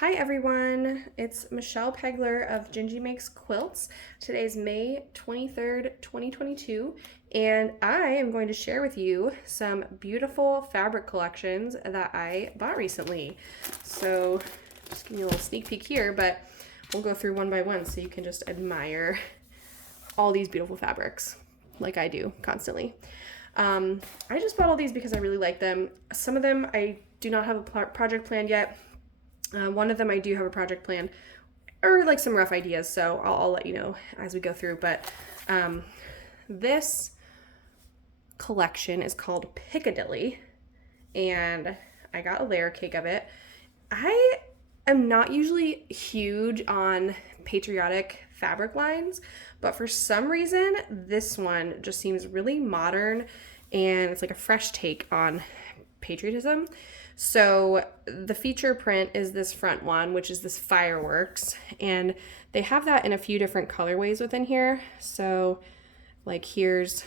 Hi everyone, it's Michelle Pegler of Gingy Makes Quilts. Today's May 23rd, 2022, and I am going to share with you some beautiful fabric collections that I bought recently. So just give you a little sneak peek here, but we'll go through one by one so you can just admire all these beautiful fabrics like I do constantly. I just bought all these because I really like them. Some of them I do not have a project planned yet. One of them I do have a project plan or like some rough ideas, so I'll let you know as we go through. But this collection is called Piccadilly, and I got a layer cake of it. I am not usually huge on patriotic fabric lines, but for some reason this one just seems really modern and it's like a fresh take on patriotism. So the feature print is this front one, which is this fireworks, and they have that in a few different colorways within here. So like here's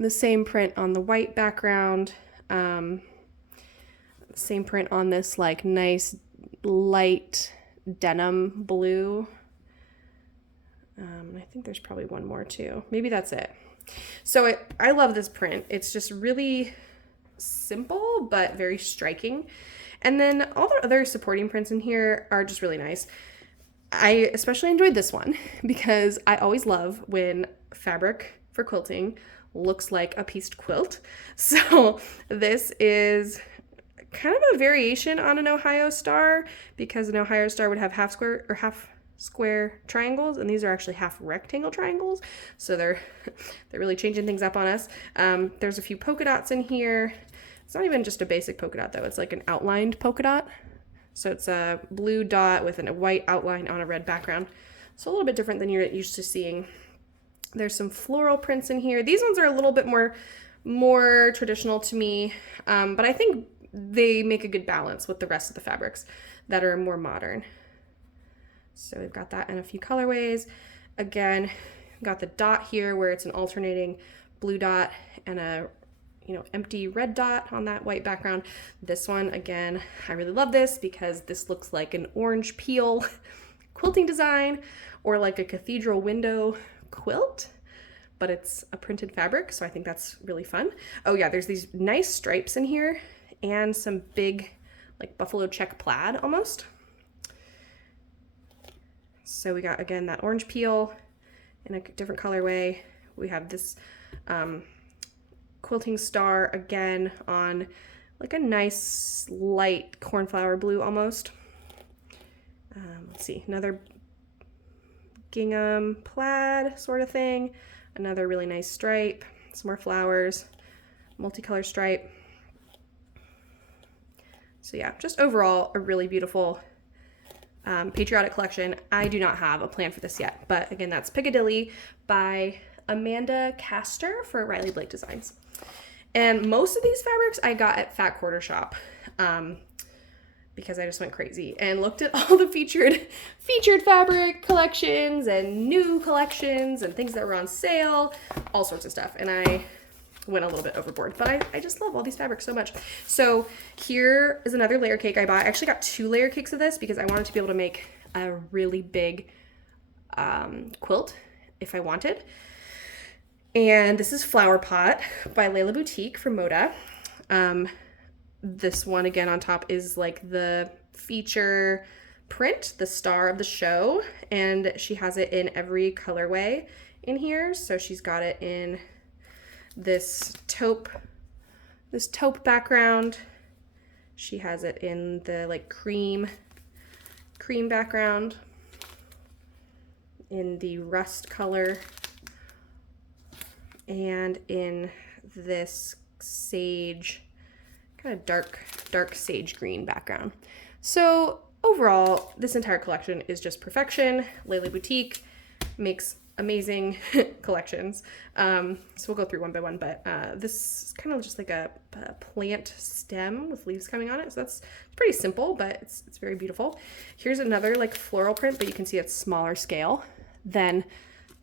the same print on the white background, same print on this like nice light denim blue. I think there's probably one more too. Maybe that's it. So I love this print. It's just really simple but very striking, and then all the other supporting prints in here are just really nice. I especially enjoyed this one because I always love when fabric for quilting looks like a pieced quilt. So this is kind of a variation on an Ohio star, because an Ohio star would have half square triangles, and these are actually half rectangle triangles, so they're really changing things up on us. There's a few polka dots in here. It's not even just a basic polka dot though, it's like an outlined polka dot, so it's a blue dot with a white outline on a red background, so a little bit different than you're used to seeing. There's some floral prints in here. These ones are a little bit more traditional to me, but I think they make a good balance with the rest of the fabrics that are more modern. So we've got that in a few colorways. Again, got the dot here where it's an alternating blue dot and a empty red dot on that white background. This one, again, I really love this because this looks like an orange peel quilting design or like a cathedral window quilt, but it's a printed fabric, so I think that's really fun. Oh yeah, there's these nice stripes in here and some big like buffalo check plaid almost. So we got, again, that orange peel in a different colorway. We have this quilting star again on like a nice light cornflower blue almost. Let's see, another gingham plaid sort of thing. Another really nice stripe, some more flowers, multicolor stripe. So yeah, just overall a really beautiful patriotic collection. I do not have a plan for this yet, but again, that's Piccadilly by Amanda Castor for Riley Blake Designs. And most of these fabrics I got at Fat Quarter Shop because I just went crazy and looked at all the featured fabric collections and new collections and things that were on sale, all sorts of stuff. And I went a little bit overboard, but I just love all these fabrics so much. So here is another layer cake I bought. I actually got 2 layer cakes of this because I wanted to be able to make a really big quilt if I wanted. And this is Flower Pot by Lella Boutique from Moda. This one again on top is like the feature print, the star of the show, and she has it in every colorway in here. So she's got it in this taupe background. She has it in the like cream background, in the rust color, and in this sage, kind of dark sage green background. So overall, this entire collection is just perfection. Lella Boutique makes amazing collections. So we'll go through one by one, but this is kind of just like a plant stem with leaves coming on it. So that's pretty simple, but it's very beautiful. Here's another like floral print, but you can see it's smaller scale than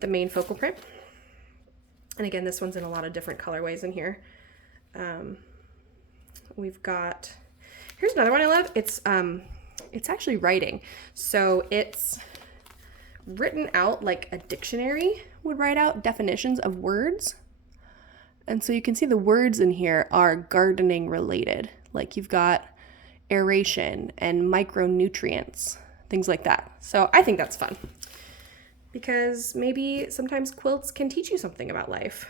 the main focal print. And again, this one's in a lot of different colorways in here. We've got, here's another one I love. It's it's actually writing. So it's written out like a dictionary would write out definitions of words. And so you can see the words in here are gardening related. Like you've got aeration and micronutrients, things like that. So I think that's fun because maybe sometimes quilts can teach you something about life.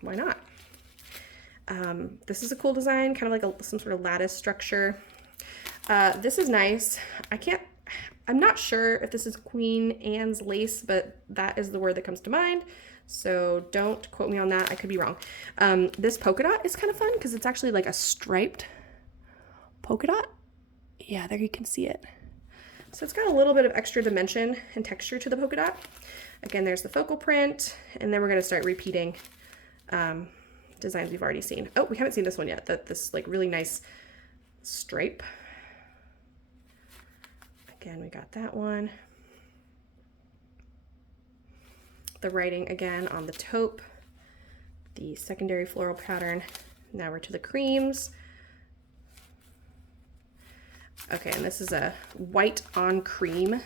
Why not? This is a cool design, kind of like some sort of lattice structure. This is nice. I'm not sure if this is Queen Anne's lace, but that is the word that comes to mind. So don't quote me on that. I could be wrong. This polka dot is kind of fun because it's actually like a striped polka dot. Yeah, there you can see it. So it's got a little bit of extra dimension and texture to the polka dot. Again, there's the focal print, and then we're going to start repeating designs we've already seen. Oh, we haven't seen this one yet. This like really nice stripe. Again, we got that one. The writing again on the taupe, the secondary floral pattern. Now we're to the creams. Okay, and this is a white on cream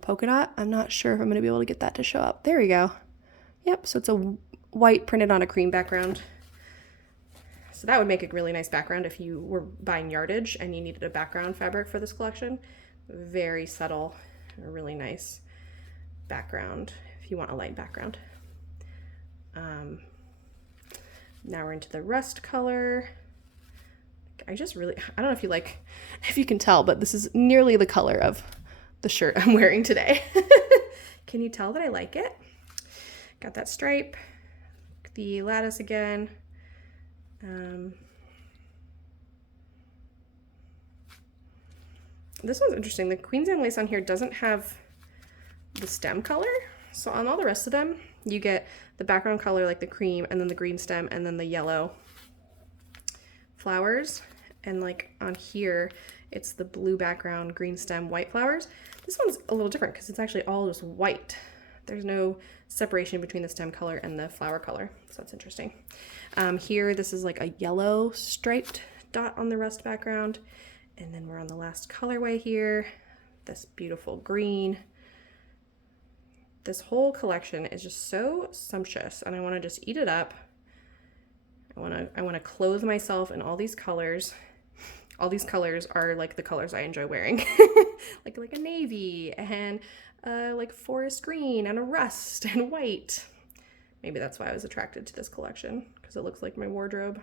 polka dot. I'm not sure if I'm going to be able to get that to show up. There we go. Yep, so it's a white printed on a cream background. So that would make a really nice background if you were buying yardage and you needed a background fabric for this collection. Very subtle, a really nice background if you want a light background. Now we're into the rust color. I don't know if you can tell, but this is nearly the color of the shirt I'm wearing today. Can you tell that I like it? Got that stripe, the lattice again. This one's interesting. The Queen's Anne lace on here doesn't have the stem color. So on all the rest of them, you get the background color like the cream and then the green stem and then the yellow flowers. And like on here, it's the blue background, green stem, white flowers. This one's a little different because it's actually all just white. There's no separation between the stem color and the flower color. So that's interesting. Here, this is like a yellow striped dot on the rust background. And then we're on the last colorway here, this beautiful green. This whole collection is just so sumptuous and I want to just eat it up. I want to clothe myself in all these colors. All these colors are like the colors I enjoy wearing. like a navy and like forest green and a rust and white. Maybe that's why I was attracted to this collection because it looks like my wardrobe.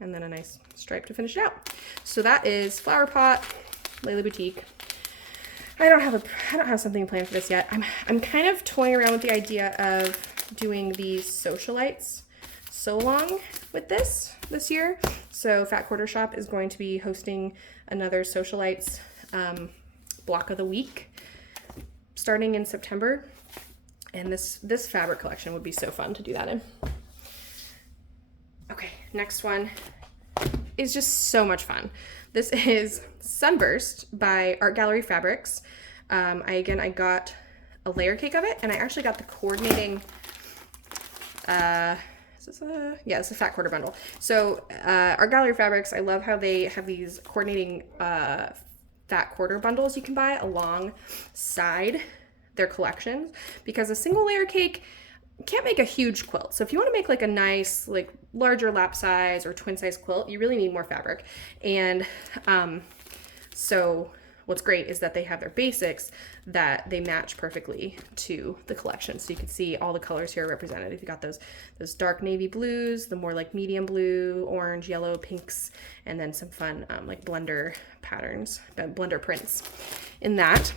And then a nice stripe to finish it out. So that is Flower Pot, Lella Boutique. I don't have something planned for this yet. I'm kind of toying around with the idea of doing these socialites so long with this year. So Fat Quarter Shop is going to be hosting another socialites block of the week starting in September. And this fabric collection would be so fun to do that in. Okay, next one is just so much fun. This is Sunburst by Art Gallery Fabrics. I got a layer cake of it, and I actually got the coordinating, it's a fat quarter bundle. So Art Gallery Fabrics, I love how they have these coordinating fat quarter bundles you can buy alongside their collections, because a single layer cake can't make a huge quilt. So if you want to make like a nice, like larger lap size or twin size quilt, you really need more fabric. And so what's great is that they have their basics that they match perfectly to the collection. So you can see all the colors here represented. If you got those dark navy blues, the more like medium blue, orange, yellow, pinks, and then some fun like blender patterns, blender prints in that.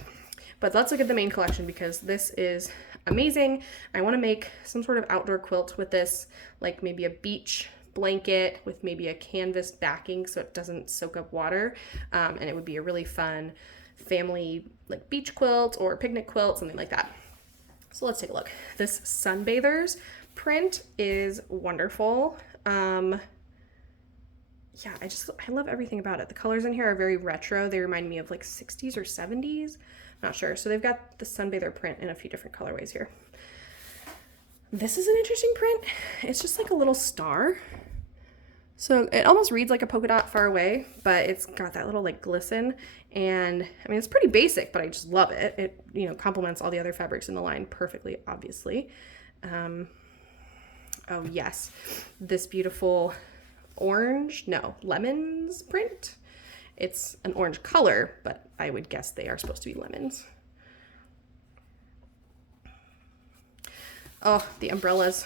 But let's look at the main collection because this is amazing. I want to make some sort of outdoor quilt with this, like maybe a beach blanket with maybe a canvas backing so it doesn't soak up water. And it would be a really fun family like beach quilt or picnic quilt, something like that. So let's take a look. This Sunbathers print is wonderful. Yeah, I love everything about it. The colors in here are very retro. They remind me of like 60s or 70s. Not sure. So they've got the Sunbather print in a few different colorways here. This is an interesting print. It's just like a little star. So it almost reads like a polka dot far away, but it's got that little like glisten. And I mean, it's pretty basic, but I just love it. It, you know, complements all the other fabrics in the line perfectly, obviously. Oh yes, this beautiful lemons print. It's an orange color, but I would guess they are supposed to be lemons. Oh, the umbrellas.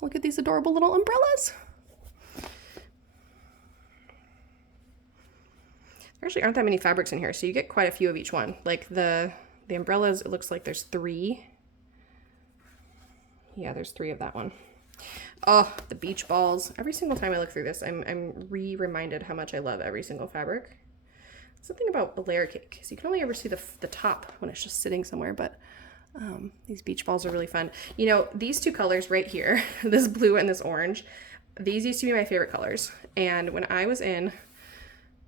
Look at these adorable little umbrellas. There actually aren't that many fabrics in here, so you get quite a few of each one. Like the umbrellas, it looks like there's 3. Yeah, there's 3 of that one. Oh, the beach balls. Every single time I look through this, I'm reminded how much I love every single fabric. Something about a layer cake, because you can only ever see the top when it's just sitting somewhere, but these beach balls are really fun. You know, these 2 colors right here, this blue and this orange, these used to be my favorite colors. And when I was in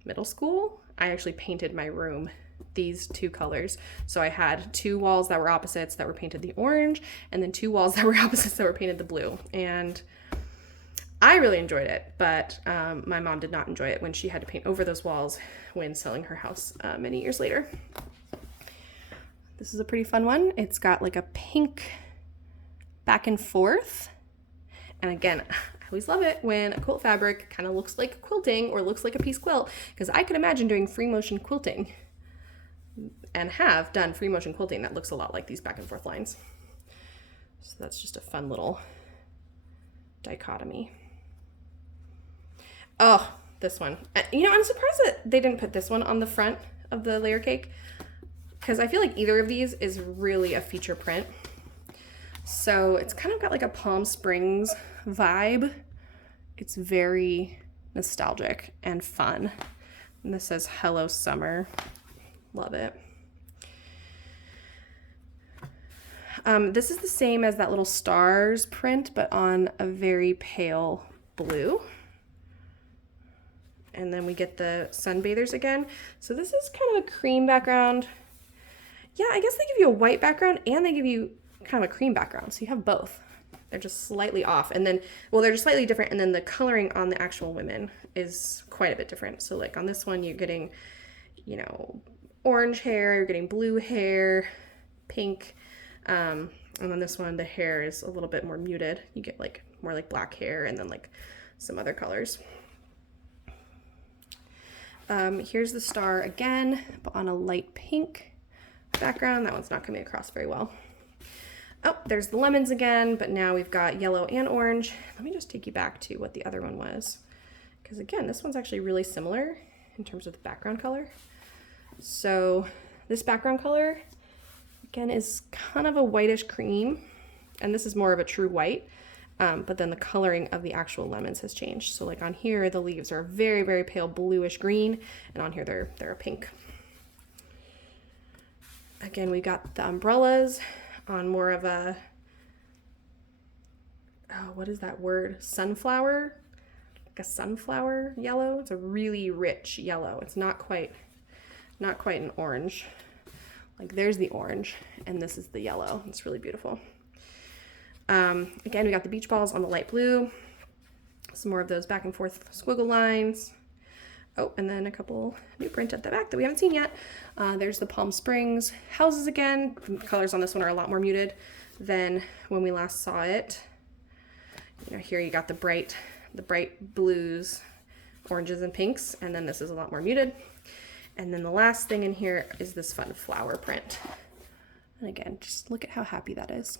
middle school, I actually painted my room these 2 colors. So I had 2 walls that were opposites that were painted the orange, and then 2 walls that were opposites that were painted the blue. And I really enjoyed it, but my mom did not enjoy it when she had to paint over those walls when selling her house many years later. This is a pretty fun one. It's got like a pink back and forth. And again, I always love it when a quilt fabric kind of looks like quilting or looks like a piece quilt, because I could imagine doing free motion quilting and have done free motion quilting that looks a lot like these back and forth lines. So that's just a fun little dichotomy. Oh, this one. You know, I'm surprised that they didn't put this one on the front of the layer cake, because I feel like either of these is really a feature print. So it's kind of got like a Palm Springs vibe. It's very nostalgic and fun. And this says Hello Summer. Love it. This is the same as that little stars print, but on a very pale blue. And then we get the sunbathers again. So this is kind of a cream background. Yeah, I guess they give you a white background and they give you kind of a cream background. So you have both. They're just slightly off. And then, well, they're just slightly different. And then the coloring on the actual women is quite a bit different. So like on this one, you're getting, you know, orange hair, you're getting blue hair, pink. And on this one, the hair is a little bit more muted. You get like more like black hair and then like some other colors. Here's the star again, but on a light pink background. That one's not coming across very well. Oh, there's the lemons again, but now we've got yellow and orange. Let me just take you back to what the other one was, because again, this one's actually really similar in terms of the background color. So this background color, again, is kind of a whitish cream, and this is more of a true white, but then the coloring of the actual lemons has changed. So like on here, the leaves are very, very pale bluish green, and on here they're a pink. Again, we got the umbrellas on more of a, oh, what is that word? Sunflower? Like a sunflower yellow. It's a really rich yellow. It's not quite an orange. Like there's the orange and this is the yellow. It's really beautiful. Again, we got the beach balls on the light blue. Some more of those back and forth squiggle lines. Oh, and then a couple new print at the back that we haven't seen yet. There's the Palm Springs houses again. The colors on this one are a lot more muted than when we last saw it. You know, here you got the bright blues, oranges, and pinks, and then this is a lot more muted. And then the last thing in here is this fun flower print. And again, just look at how happy that is.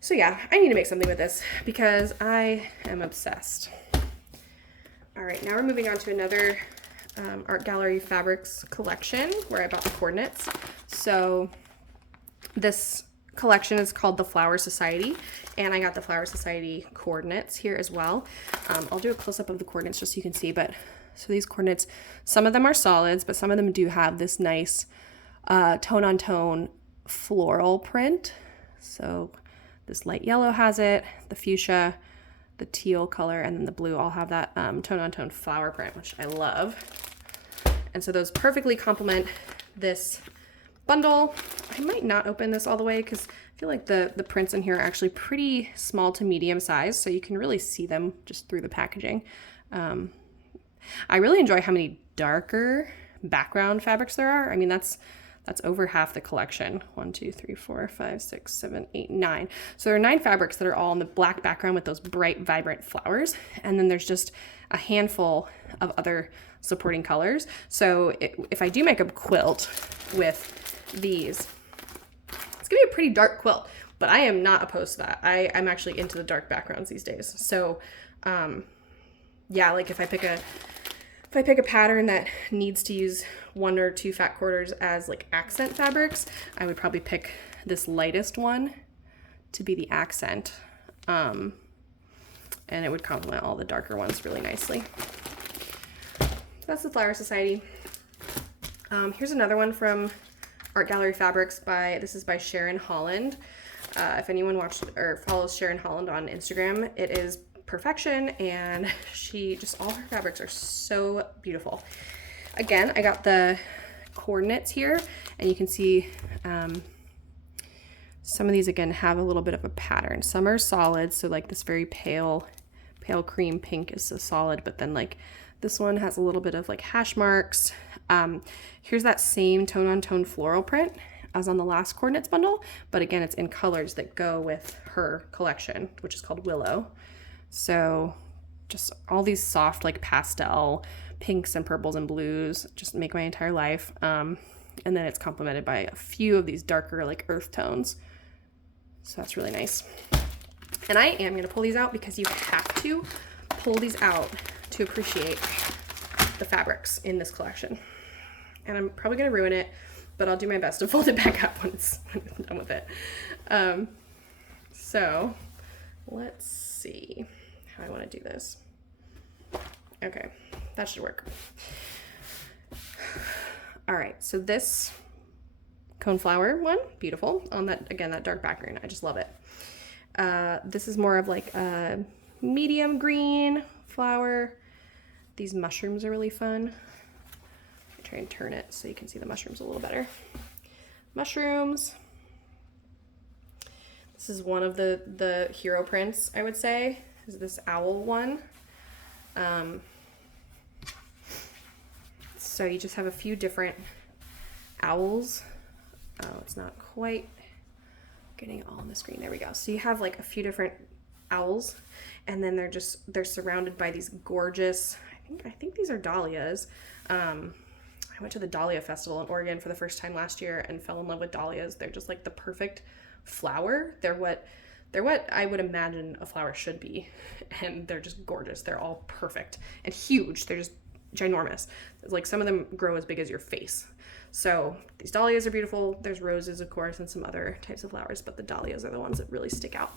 So yeah, I need to make something with this because I am obsessed. All right, now we're moving on to another Art Gallery Fabrics collection where I bought the coordinates. So this collection is called the Flower Society, and I got the Flower Society coordinates here as well. I'll do a close-up of the coordinates just so you can see, but so these coordinates, some of them are solids, but some of them do have this nice tone-on-tone floral print. So this light yellow has it, the fuchsia, the teal color, and then the blue all have that tone-on-tone flower print, which I love. And so those perfectly complement this bundle. I might not open this all the way because I feel like the prints in here are actually pretty small to medium size, so you can really see them just through the packaging. I really enjoy how many darker background fabrics there are. I mean, that's over half the collection. 1, 2, 3, 4, 5, 6, 7, 8, 9. So there are 9 fabrics that are all in the black background with those bright, vibrant flowers. And then there's just a handful of other supporting colors. So if I do make a quilt with these, it's gonna be a pretty dark quilt, but I am not opposed to that. I'm actually into the dark backgrounds these days. So yeah, like if I pick a pattern that needs to use 1 or 2 fat quarters as like accent fabrics, I would probably pick this lightest one to be the accent. And it would complement all the darker ones really nicely. So that's the Flower Society. Here's another one from Art Gallery Fabrics this is by Sharon, Holland. If anyone watched or follows Sharon Holland on Instagram, it is perfection, and all her fabrics are so beautiful. Again, I got the coordinates here, and you can see some of these again have a little bit of a pattern. Some are solid, so like this very pale cream pink is so solid, but then like this one has a little bit of like hash marks. Here's that same tone on tone floral print as on the last coordinates bundle, but again, it's in colors that go with her collection, which is called Willow. So just all these soft like pastel pinks and purples and blues just make my entire life. And then it's complemented by a few of these darker like earth tones. So that's really nice. And I am going to pull these out because you have to pull these out to appreciate the fabrics in this collection. And I'm probably going to ruin it, but I'll do my best to fold it back up when I'm done with it. So let's see how I want to do this. Okay, that should work. All right, so this coneflower one, beautiful, on that, again, that dark background. I just love it. This is more of like a medium green flower. These mushrooms are really fun. I'll try and turn it so you can see the mushrooms a little better. Mushrooms. This is one of the hero prints, I would say, is this owl one. So you just have a few different owls. Oh, it's not quite getting all on the screen. There we go. So you have like a few different owls, and then they're surrounded by these gorgeous, I think these are dahlias. I went to the Dahlia Festival in Oregon for the first time last year and fell in love with dahlias. They're just like the perfect flower. They're what I would imagine a flower should be, and they're just gorgeous. They're all perfect and huge. They're just ginormous. Like some of them grow as big as your face. So these dahlias are beautiful. There's roses, of course, and some other types of flowers, but the dahlias are the ones that really stick out.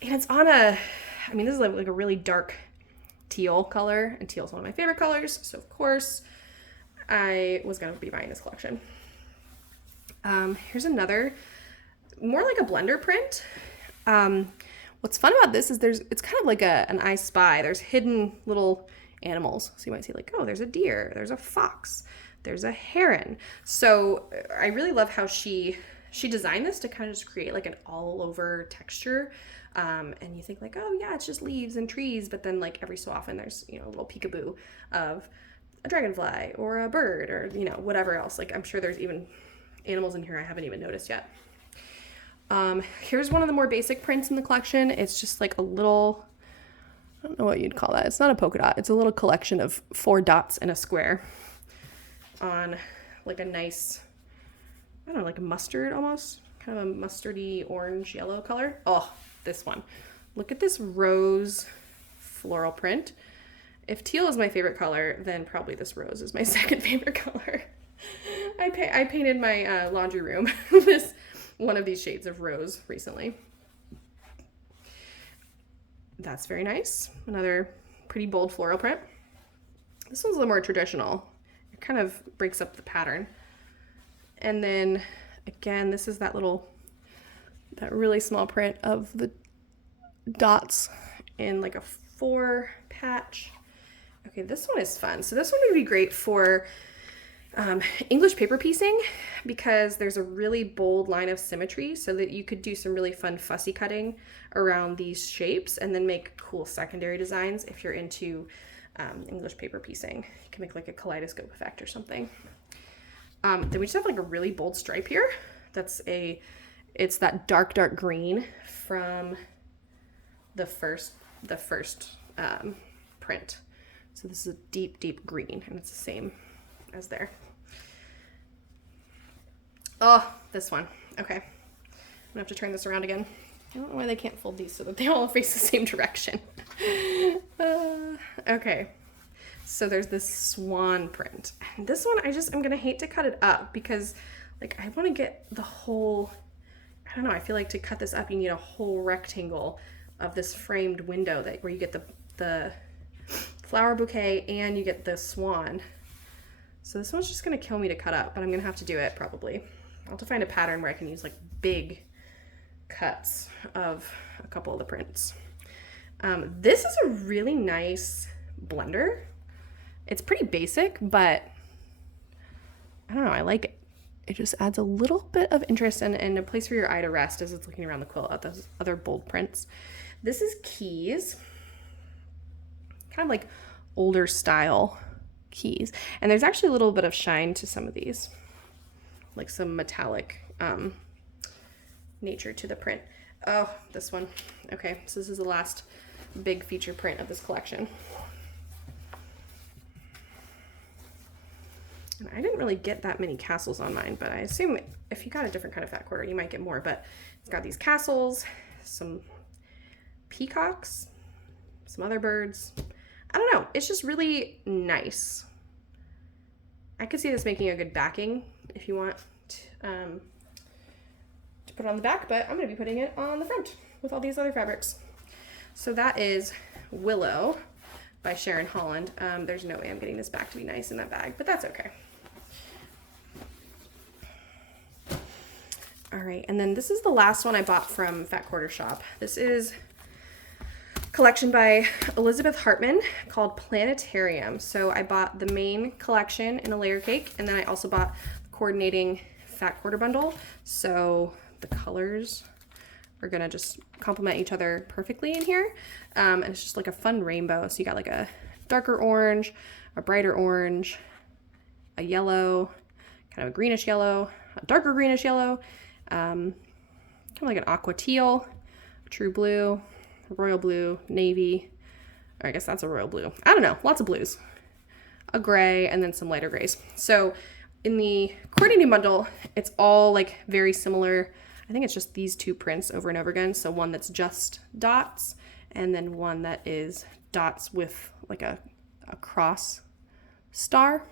And it's on this is like a really dark teal color, and teal is one of my favorite colors. So of course I was going to be buying this collection. Here's another, more like a blender print. What's fun about this is it's kind of like an I Spy. There's hidden little animals. So you might see like, oh, there's a deer, there's a fox, there's a heron. So I really love how she designed this to kind of just create like an all over texture. And you think like, oh yeah, it's just leaves and trees. But then like every so often there's, a little peekaboo of a dragonfly or a bird or, whatever else. Like I'm sure there's even animals in here I haven't even noticed yet. Here's one of the more basic prints in the collection. It's just like a little, I don't know what you'd call that. It's not a polka dot. It's a little collection of 4 dots in a square on like a nice, I don't know, like a mustard almost, kind of a mustardy orange yellow color. Oh, this one. Look at this rose floral print. If teal is my favorite color, then probably this rose is my second favorite color. I painted my laundry room this one of these shades of rose recently. That's very nice. Another pretty bold floral print. This one's a little more traditional. It kind of breaks up the pattern. And then again, this is that really small print of the dots in like a 4 patch. Okay, this one is fun. So this one would be great for English paper piecing, because there's a really bold line of symmetry so that you could do some really fun fussy cutting around these shapes and then make cool secondary designs if you're into English paper piecing. You can make like a kaleidoscope effect or something. Then we just have like a really bold stripe here. It's that dark green from the first print. So this is a deep green, and it's the same as there. Oh, this one. Okay. I'm gonna have to turn this around again. I don't know why they can't fold these so that they all face the same direction. Okay. So there's this swan print. And this one, I'm gonna hate to cut it up because like I wanna get the whole, I don't know, I feel like to cut this up, you need a whole rectangle of this framed window where you get the flower bouquet and you get the swan. So this one's just gonna kill me to cut up, but I'm gonna have to do it probably. I'll have to find a pattern where I can use like big cuts of a couple of the prints. This is a really nice blender. It's pretty basic, but I don't know, I like it. It just adds a little bit of interest and a place for your eye to rest as it's looking around the quilt at those other bold prints. This is keys, kind of like older style keys. And there's actually a little bit of shine to some of these, like some metallic nature to the print. Oh, this one. Okay, so this is the last big feature print of this collection. And I didn't really get that many castles on mine, but I assume if you got a different kind of fat quarter, you might get more. But it's got these castles, some peacocks, some other birds. I don't know. It's just really nice. I could see this making a good backing if you want to put it on the back, but I'm going to be putting it on the front with all these other fabrics. So that is Willow by Sharon, Holland. There's no way I'm getting this back to be nice in that bag, but that's okay. All right, and then this is the last one I bought from Fat Quarter Shop. This is collection by Elizabeth Hartman called Planetarium. So I bought the main collection in a layer cake, and then I also bought the coordinating Fat Quarter bundle. So the colors are gonna just complement each other perfectly in here. And it's just like a fun rainbow. So you got like a darker orange, a brighter orange, a yellow, kind of a greenish yellow, a darker greenish yellow, kind of like an aqua teal, a true blue, royal blue, navy, or I guess that's a royal blue. I don't know, lots of blues. A gray, and then some lighter grays. So in the coordinating bundle, it's all like very similar. I think it's just these two prints over and over again. So one that's just dots, and then one that is dots with like a cross star.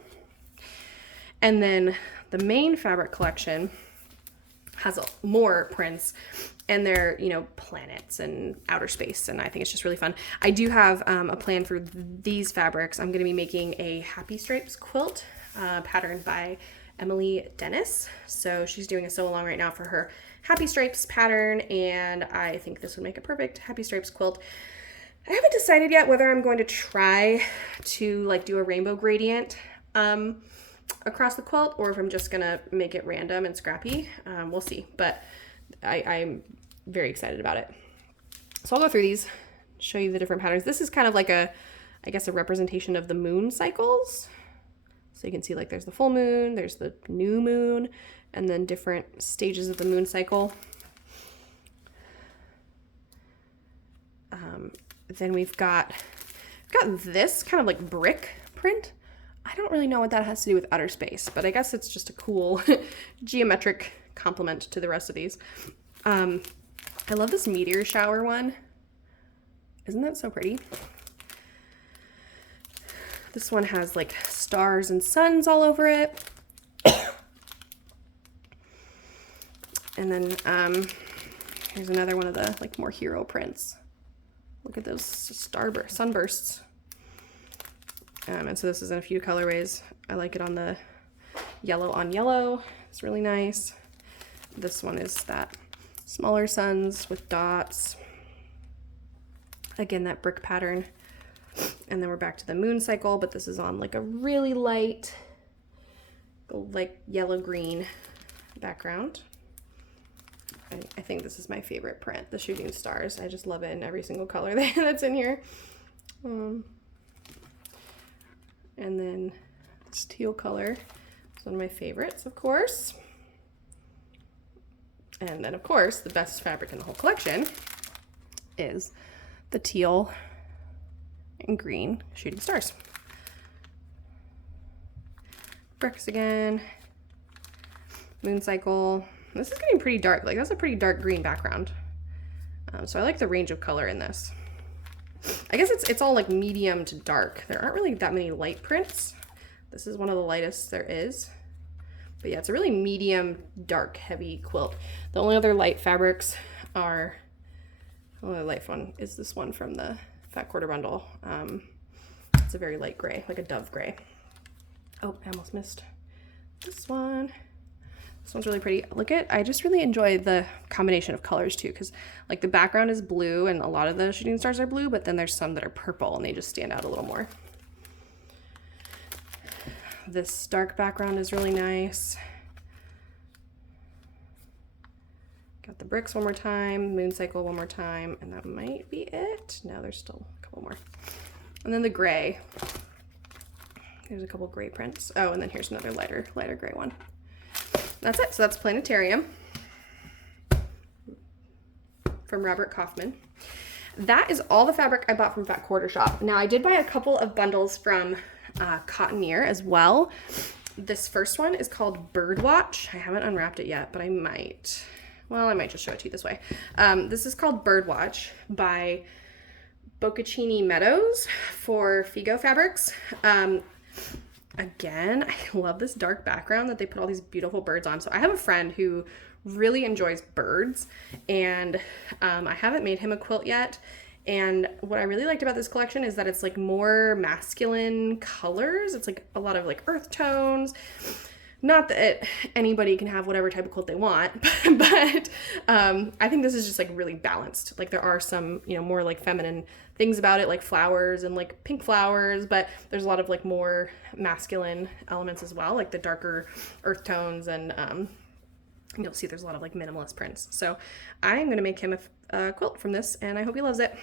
And then the main fabric collection has more prints, and they're, you know, planets and outer space, and I think it's just really fun. I do have a plan for these fabrics. I'm going to be making a Happy Stripes quilt patterned by Emily Dennis. So she's doing a sew along right now for her Happy Stripes pattern, and I think this would make a perfect Happy Stripes quilt. I haven't decided yet whether I'm going to try to like do a rainbow gradient across the quilt, or if I'm just gonna make it random and scrappy. We'll see, but I'm very excited about it. So I'll go through these, show you the different patterns. This is kind of like I guess a representation of the moon cycles. So you can see like there's the full moon, there's the new moon, and then different stages of the moon cycle. Then we've got this kind of like brick print. I don't really know what that has to do with outer space, but I guess it's just a cool geometric complement to the rest of these. I love this meteor shower one. Isn't that so pretty? This one has like stars and suns all over it. And then here's another one of the like more hero prints. Look at those sunbursts. And so this is in a few colorways. I like it on the yellow on yellow. It's really nice. This one is that smaller suns with dots. Again, that brick pattern. And then we're back to the moon cycle, but this is on like a really light like yellow green background. I think this is my favorite print, the shooting stars. I just love it in every single color that's in here. And then this teal color is one of my favorites, of course. And then, of course, the best fabric in the whole collection is the teal and green shooting stars. Bricks again. Moon cycle. This is getting pretty dark. Like, that's a pretty dark green background. So I like the range of color in this. I guess it's all like medium to dark. There aren't really that many light prints. This is one of the lightest there is. But yeah, it's a really medium, dark, heavy quilt. The only other light fabrics are, the only light one is this one from the Fat Quarter Bundle. It's a very light gray, like a dove gray. Oh, I almost missed this one. This one's really pretty. I just really enjoy the combination of colors too, because like the background is blue and a lot of the shooting stars are blue, but then there's some that are purple and they just stand out a little more. This dark background is really nice. Got the bricks one more time, moon cycle one more time, and that might be it. No, there's still a couple more. And then the gray. There's a couple gray prints. Oh, and then here's another lighter gray one. That's it. So that's Planetarium from Robert Kaufman. That is all the fabric I bought from Fat Quarter Shop. Now, I did buy a couple of bundles from Cottoneer as well. This first one is called Birdwatch. I haven't unwrapped it yet, but I might. Well, I might just show it to you this way. This is called Birdwatch by Boccaccini Meadows for Figo Fabrics. Again, I love this dark background that they put all these beautiful birds on. So I have a friend who really enjoys birds, and I haven't made him a quilt yet. And what I really liked about this collection is that it's like more masculine colors. It's like a lot of like earth tones. Not that anybody can have whatever type of quilt they want, but I think this is just like really balanced. Like there are some, you know, more like feminine things about it, like flowers and like pink flowers, but there's a lot of like more masculine elements as well, like the darker earth tones, and you'll see there's a lot of like minimalist prints. So I'm gonna make him a quilt from this, and I hope he loves it.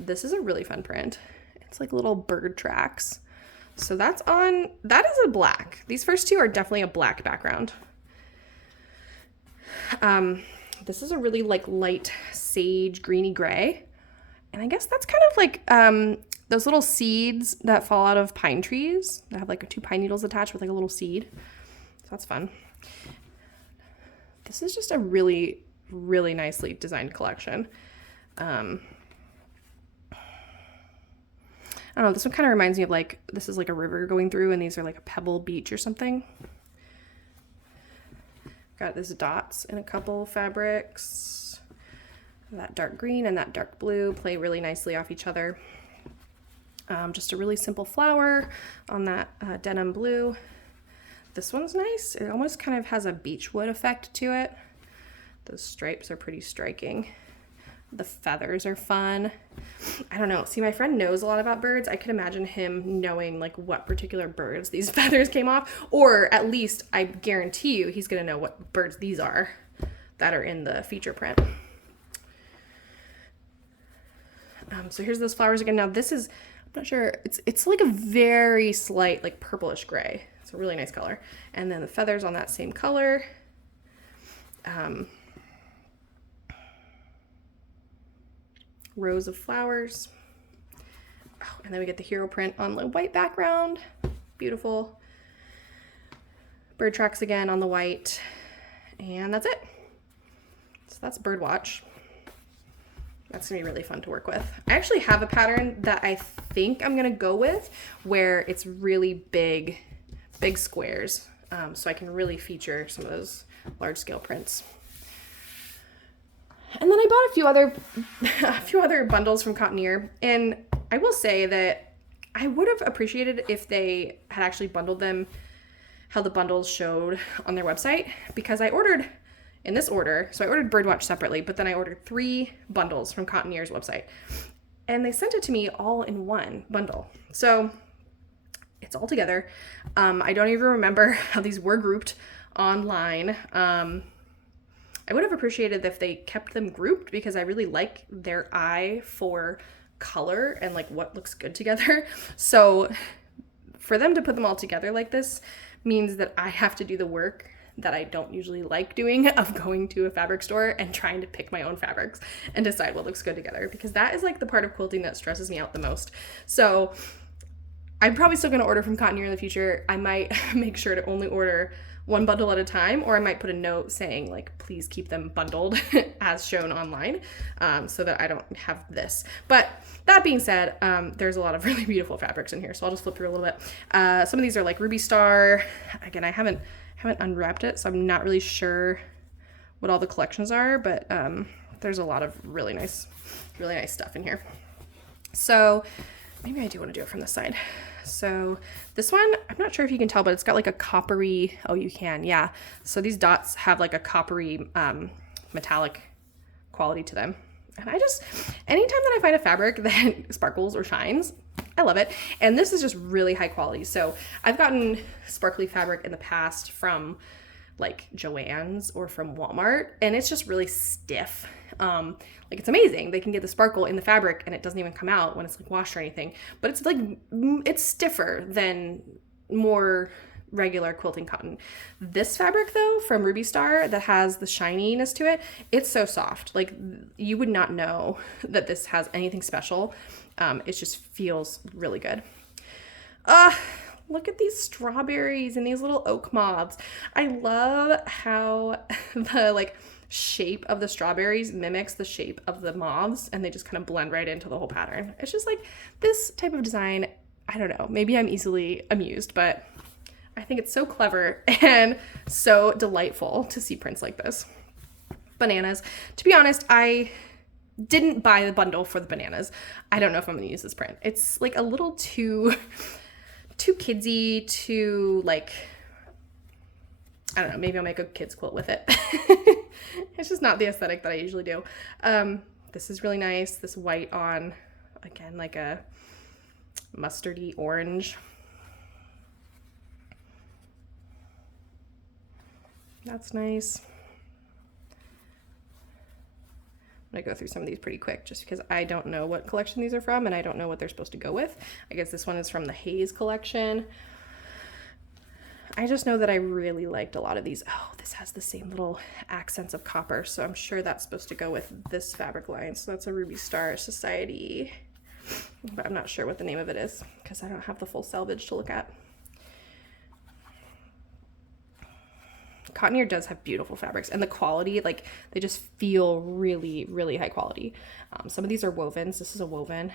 This is a really fun print. It's like little bird tracks. So that is a black. These first two are definitely a black background. This is a really like light sage greeny gray. And I guess that's kind of like those little seeds that fall out of pine trees that have like two pine needles attached with like a little seed. So that's fun. This is just a really, really nicely designed collection. I don't know, this one kind of reminds me of like, this is like a river going through, and these are like a pebble beach or something. Got this dots in a couple fabrics. That dark green and that dark blue play really nicely off each other. Just a really simple flower on that denim blue. This one's nice. It almost kind of has a beechwood effect to it. Those stripes are pretty striking. The feathers are fun. I don't know. See, my friend knows a lot about birds. I could imagine him knowing like what particular birds these feathers came off, or at least I guarantee you he's gonna know what birds these are that are in the feature print. So here's those flowers again. Now this is, I'm not sure, it's like a very slight like purplish gray. It's a really nice color. And then the feathers on that same color. Rows of flowers. Oh, and then we get the hero print on the white background. Beautiful. Bird tracks again on the white. And that's it. So that's Birdwatch. That's gonna be really fun to work with. I actually have a pattern that I think I'm gonna go with where it's really big squares. So I can really feature some of those large scale prints. And then I bought a few other bundles from Cottoneer, and I will say that I would have appreciated if they had actually bundled them how the bundles showed on their website, because I ordered in this order. So I ordered Birdwatch separately, but then I ordered 3 bundles from Cottoneer's website, and they sent it to me all in one bundle. So It's all together. I don't even remember how these were grouped online. I would have appreciated if they kept them grouped because I really like their eye for color and like what looks good together. So for them to put them all together like this means that I have to do the work that I don't usually like doing of going to a fabric store and trying to pick my own fabrics and decide what looks good together, because that is like the part of quilting that stresses me out the most. So I'm probably still going to order from Cottoneer in the future. I might make sure to only order one bundle at a time, or I might put a note saying like, please keep them bundled as shown online, so that I don't have this. But that being said, there's a lot of really beautiful fabrics in here, so I'll just flip through a little bit. Some of these are like Ruby Star. Again, I haven't unwrapped it, so I'm not really sure what all the collections are, but there's a lot of really nice stuff in here. So maybe I do want to do it from this side. So this one, I'm not sure if you can tell, but it's got like a coppery, oh, you can, yeah. So these dots have like a coppery metallic quality to them. And I just, anytime that I find a fabric that sparkles or shines, I love it. And this is just really high quality. So I've gotten sparkly fabric in the past from like Joann's or from Walmart, and it's just really stiff. Like it's amazing. They can get the sparkle in the fabric and it doesn't even come out when it's like washed or anything, but it's like, it's stiffer than more regular quilting cotton. This fabric though, from Ruby Star, that has the shininess to it, it's so soft. Like you would not know that this has anything special. It just feels really good. Look at these strawberries and these little oak moths. I love how the like shape of the strawberries mimics the shape of the moths, and they just kind of blend right into the whole pattern. It's just like this type of design, I don't know, maybe I'm easily amused, but I think it's so clever and so delightful to see prints like this. Bananas. To be honest, I didn't buy the bundle for the bananas. I don't know if I'm gonna use this print. It's like a little too kidsy, too like, I don't know, maybe I'll make a kid's quilt with it. It's just not the aesthetic that I usually do. This is really nice. This white on, again, like a mustardy orange. That's nice. I'm gonna go through some of these pretty quick just because I don't know what collection these are from and I don't know what they're supposed to go with. I guess this one is from the Haze collection. I just know that I really liked a lot of these. Oh, this has the same little accents of copper, so I'm sure that's supposed to go with this fabric line. So that's a Ruby Star Society, but I'm not sure what the name of it is because I don't have the full selvage to look at. Cottoneer does have beautiful fabrics, and the quality, like, they just feel really, really high quality. Some of these are wovens. This is a woven.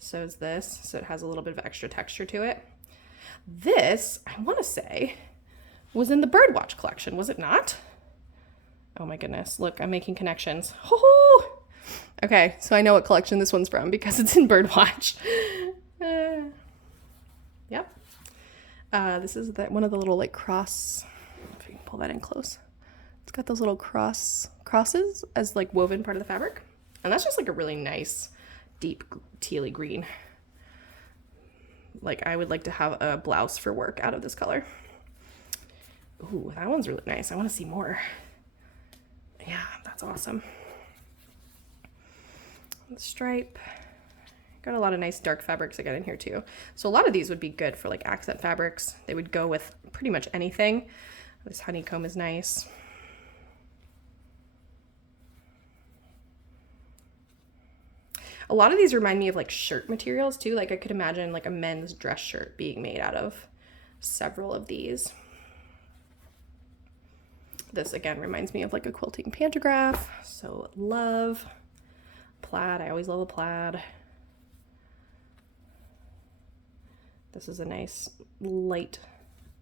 So is this. So it has a little bit of extra texture to it. This, I want to say, was in the Birdwatch collection, was it not? Oh my goodness. Look, I'm making connections. Oh, okay, so I know what collection this one's from because it's in Birdwatch. Yep. This is one of the little like cross, if you can pull that in close. It's got those little crosses as like woven part of the fabric. And that's just like a really nice, deep tealy green. Like I would like to have a blouse for work out of this color. Ooh, that one's really nice. I want to see more. Yeah, that's awesome. The stripe. Got a lot of nice dark fabrics I got in here too. So a lot of these would be good for like accent fabrics. They would go with pretty much anything. This honeycomb is nice. A lot of these remind me of like shirt materials too. Like I could imagine like a men's dress shirt being made out of several of these. This again reminds me of like a quilting pantograph. So love plaid. I always love a plaid. This is a nice light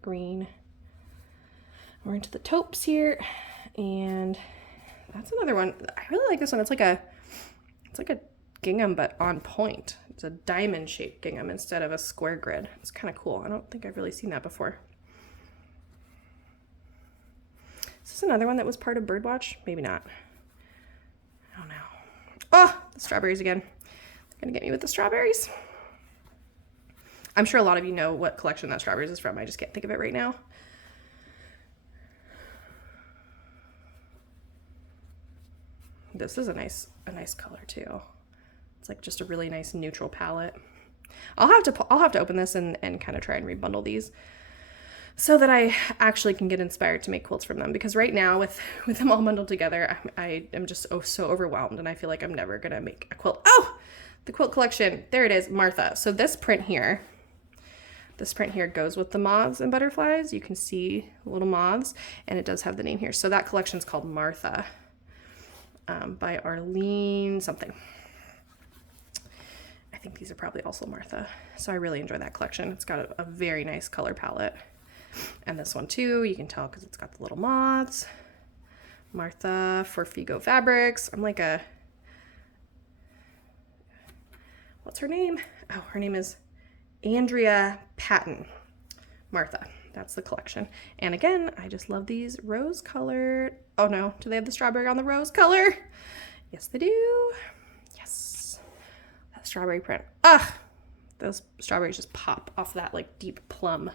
green. We're into the taupes here, and that's another one. I really like this one. It's like a gingham, but on point. It's a diamond shaped gingham instead of a square grid. It's kind of cool. I don't think I've really seen that before. Is this another one that was part of Birdwatch? Maybe not. I don't know. Oh, the strawberries again. They're gonna get me with the strawberries. I'm sure a lot of you know what collection that Strawberries is from. I just can't think of it right now. This is a nice color too. It's like just a really nice neutral palette. I'll have to open this and kind of try and rebundle these so that I actually can get inspired to make quilts from them, because right now with them all bundled together, I am just so overwhelmed, and I feel like I'm never gonna make a quilt. Oh, the quilt collection, there it is, Martha. So this print here goes with the moths and butterflies. You can see little moths, and it does have the name here. So that collection is called Martha, by Arlene something. I think these are probably also Martha. So I really enjoy that collection. It's got a very nice color palette. And this one too, you can tell because it's got the little moths. Martha for Figo Fabrics. I'm like what's her name? Oh, her name is Andrea Patton. Martha, that's the collection. And again, I just love these rose colored. Oh no, do they have the strawberry on the rose color? Yes, they do. Yes, that strawberry print. Ugh, those strawberries just pop off that like deep plum.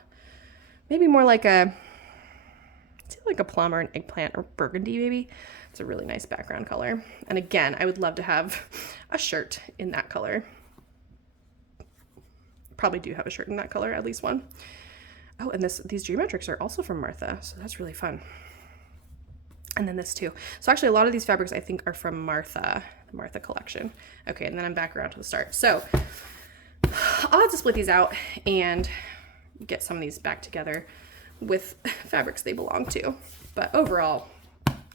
Maybe more like a plum or an eggplant or burgundy maybe. It's a really nice background color. And again, I would love to have a shirt in that color. Probably do have a shirt in that color, at least one. Oh, and these geometrics are also from Martha, so that's really fun. And then this too. So actually a lot of these fabrics I think are from Martha, the Martha collection. Okay, and then I'm back around to the start. So I'll have to split these out and get some of these back together with fabrics they belong to. But overall,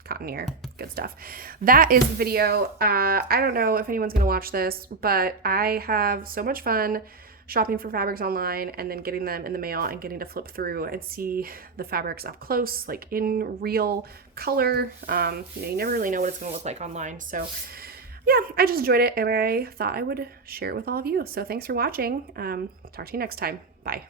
Cottoneer, good stuff. That is the video. I don't know if anyone's gonna watch this, but I have so much fun shopping for fabrics online and then getting them in the mail and getting to flip through and see the fabrics up close, like in real color. You never really know what it's gonna look like online. So yeah, I just enjoyed it and I thought I would share it with all of you. So thanks for watching. Talk to you next time. Bye.